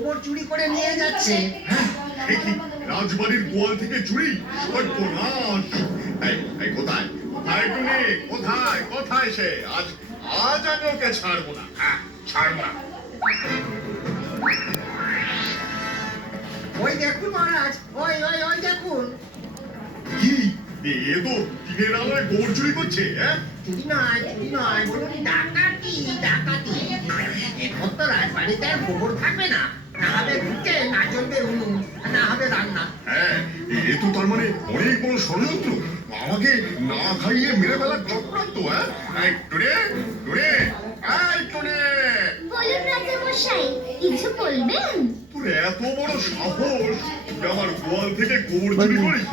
গোবর চুরি করে নিয়ে যাচ্ছে। রাজবাড়ির গোয়াল থেকে চুরি, সর্বনাশ! এই কোথায় কোথায় টুনি, কোথায় কোথায় সে? আজ আজ আমি ওকে ছাড়বো না, ছাড়বো না। ওই দেখুন মহারাজ, ওই ওই ওই দেখুন। কি এ তো দিনের আলোয় গোবর চুরি করছে? চুরি নয়, বলুন ডাকাতি ডাকাতি। এখন তো রাজবাড়িতে আর গোবর থাকবে না, না হবে ঢুকে, না জ্বলবে উনুন, না হবে রান্না। হ্যাঁ, এ তো তার মানে অনেক বড় ষড়যন্ত্র, আমাকে না খাইয়ে মেরে ফেলার চক্রান্ত। এই টুনি, টুনি, এই টুনি! বলুন রাজামশাই, কিছু বলবেন? তোর এত বড় সাহস, তুই আমার গোয়াল থেকে গোবর চুরি করিস?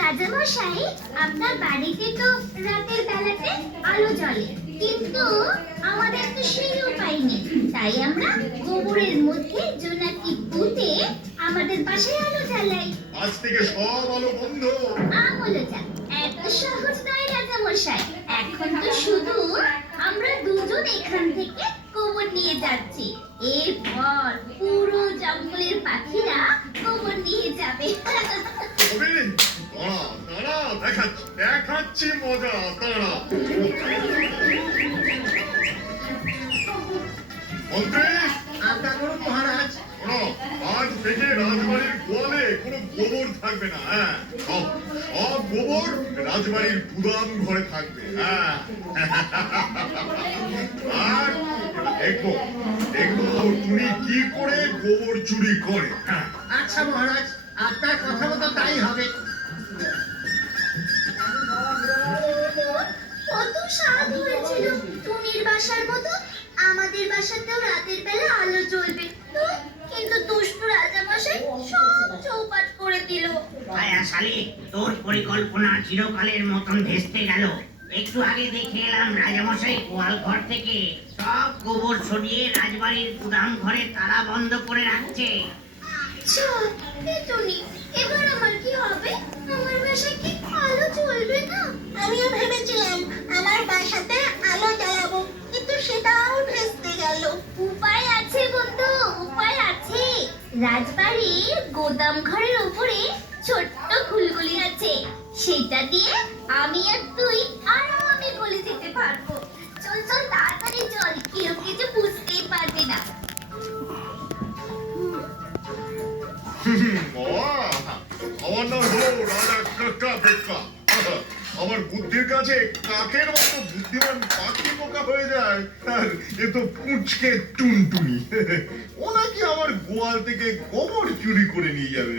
রাজামশাই, আপনার বাড়িতে তো রাতের বেলাতে আলো জ্বলে, কিন্তু আমাদের তো সেই উপায় নেই, তাই আমরা গোবরের মধ্যে জোনাকি পুঁতে আমাদের বাসায় আলো জ্বালাই। আজ থেকে সব আলো বন্ধ। আমলো যাক, এত সহজ নয় রাজামশাই। এখন তো শুধু আমরা দুজন এখান থেকে গোবর নিয়ে যাচ্ছি, এরপর পুরো জঙ্গলের পাখিরা গোবর নিয়ে যাবে। তবে দাঁড়া দাঁড়া, দেখাচ্ছি মজা, দাঁড়া। মন্ত্রী, আজ্ঞা করুন মহারাজ। শোনো, আজ থেকে রাজবাড়ির গোয়ালে কোনো গোবর থাকবে না। সব সব গোবর রাজবাড়ির গুদাম ঘরে থাকবে। আর দেখবো দেখবো তুমি কি করে গোবর চুরি করে। আচ্ছা মহারাজ, আপনার কথা মতো তাই হবে। কত স্বাদ হয়েছিল টুনির বাসার মতো। আমাদের বাসাতেও রাতের বেলা আলো জ্বলবে তো, কিন্তু দুষ্টু রাজামশাই সব চৌপাট করে দিল। আয়া শালি, তোর পরিকল্পনা চিরকালের মতন ভেস্তে গেল। একটু আগে দেখে এলাম রাজামশাই গোয়াল ঘর থেকে সব গোবর ছড়িয়ে রাজবাড়ির গুদাম ঘরে তালা বন্ধ করে রাখছে। আচ্ছা, এ টুনি, এবার আমার কি হবে? আমার বাসায় কি আলো জ্বলবে না? আমিও ভেবেছিলাম আমার বাসাতে আলো জ্বালাবো, কিন্তু সেটাও ভেস্তে গেল। উপায় আছে বন্ধু, উপায় আছে। রাজবাড়ির গোদাম ঘরের উপরে ছোট্ট খুলগুলি আছে, সেটা দিয়ে আমি আর তুই আরামে গলে যেতে পারবো। চল চল, তাড়াতাড়ি চল, কেউ কিছু বুঝতেই পারবে না। আমার নাম হলো রাজা কাকা বোকা। আমার বুদ্ধির কাছে কাকের মতো বুদ্ধিমান পাখি বোকা হয়ে যায়, আর এ তো পুঁচকে টুনটুনি। ও নাকি আমার গোয়াল থেকে গোবর চুরি করে নিয়ে যাবে।